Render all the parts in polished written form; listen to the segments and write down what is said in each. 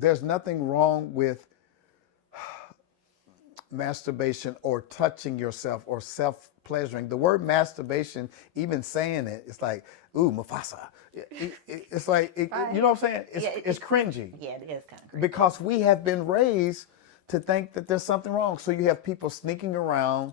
There's nothing wrong with masturbation or touching yourself or self-pleasuring. The word masturbation, even saying it, it's like, ooh, Mufasa. It's like, Right. you know what I'm saying? Yeah, It's cringy. Yeah, it is kind of crazy. Because we have been raised to think that there's something wrong. So you have people sneaking around,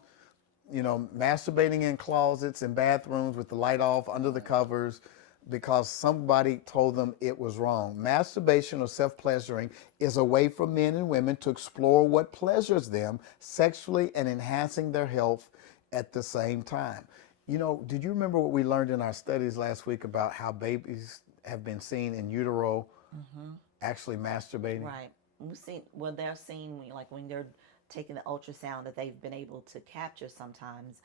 masturbating in closets and bathrooms with the light off under the covers because somebody told them it was wrong. Masturbation or self-pleasuring is a way for men and women to explore what pleasures them sexually and enhancing their health at the same time. Did you remember what we learned in our studies last week about how babies have been seen in utero actually masturbating? Right. They're seen like when they're taking the ultrasound that they've been able to capture sometimes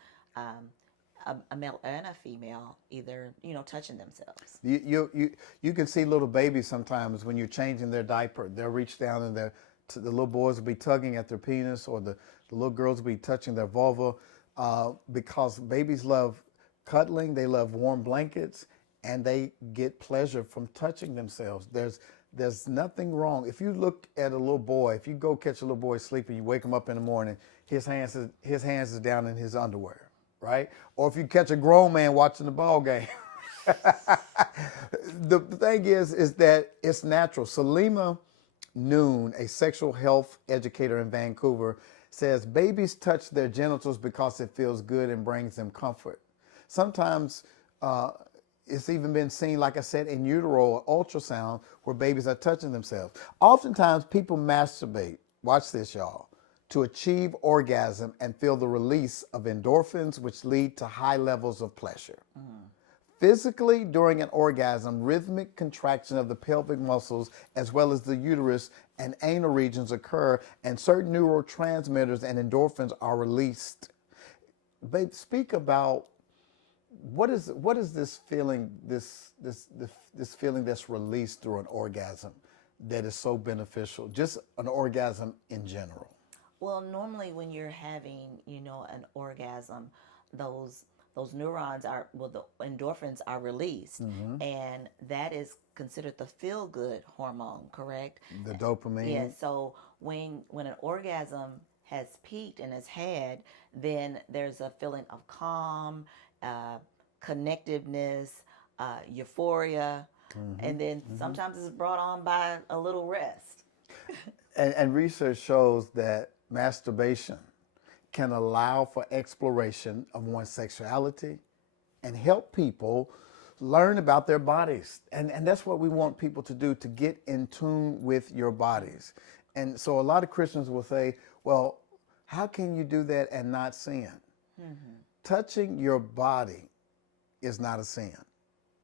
a male and a female either, touching themselves. You can see little babies sometimes when you're changing their diaper. They'll reach down and the little boys will be tugging at their penis, or the little girls will be touching their vulva because babies love cuddling, they love warm blankets, and they get pleasure from touching themselves. There's nothing wrong. If you look at a little boy, if you go catch a little boy sleeping, you wake him up in the morning, his hands is down in his underwear, right? Or if you catch a grown man watching the ball game. The thing is that it's natural. Salima Noon, a sexual health educator in Vancouver, says babies touch their genitals because it feels good and brings them comfort. Sometimes it's even been seen, like I said, in utero or ultrasound where babies are touching themselves. Oftentimes people masturbate, watch this y'all, to achieve orgasm and feel the release of endorphins, which lead to high levels of pleasure. Physically, during an orgasm, rhythmic contraction of the pelvic muscles as well as the uterus and anal regions occur, and certain neurotransmitters and endorphins are released. Babe, speak about what is this feeling, this feeling that's released through an orgasm that is so beneficial, just an orgasm in general? Well, normally when you're having, an orgasm, those neurons the endorphins are released, and that is considered the feel good hormone, correct? The dopamine. Yeah. So when an orgasm has peaked and has had, then there's a feeling of calm, connectiveness, euphoria, and then sometimes it's brought on by a little rest. And research shows that masturbation can allow for exploration of one's sexuality and help people learn about their bodies. And that's what we want people to do, to get in tune with your bodies. And so a lot of Christians will say, well, how can you do that and not sin? Touching your body is not a sin.